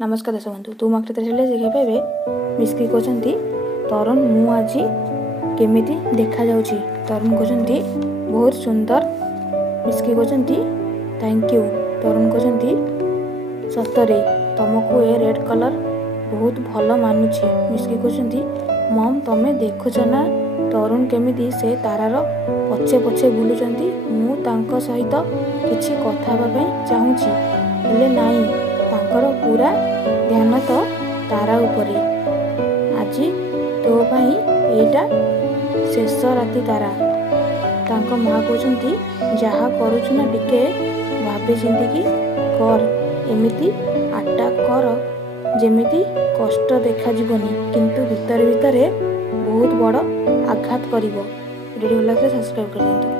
नमस्कार दर्शक बंधु तू मत देखा पाइबे मिस्की कहते तरुण मु आज केमी देखा जाऊँगी। तरुण कहते बहुत सुंदर। मिस्की कहते थैंक यू। तरुण कहते सतरे तुमको ये रेड कलर बहुत भल मानुची। मिस्की कहते मम तमें देखुच ना तरुण केमी से तारार पछे पछे बुलुचंती। मु तांको सहित किछि कथा हेबा चाहूँगी हेले नाई तांकर पूरा ध्यान तो तारा उपरे। आज तो पाई एटा शेष राति तारा। तांको माँ कहते जहाँ करुछु ना टिके भाभी चिंतिकी कर, एमिति अटैक कर जेमिति कष्ट देखा जीवनी किंतु भितर भितर बहुत बड़ आघात करिवो। वीडियो लाइक सब्सक्राइब कर दियंतु।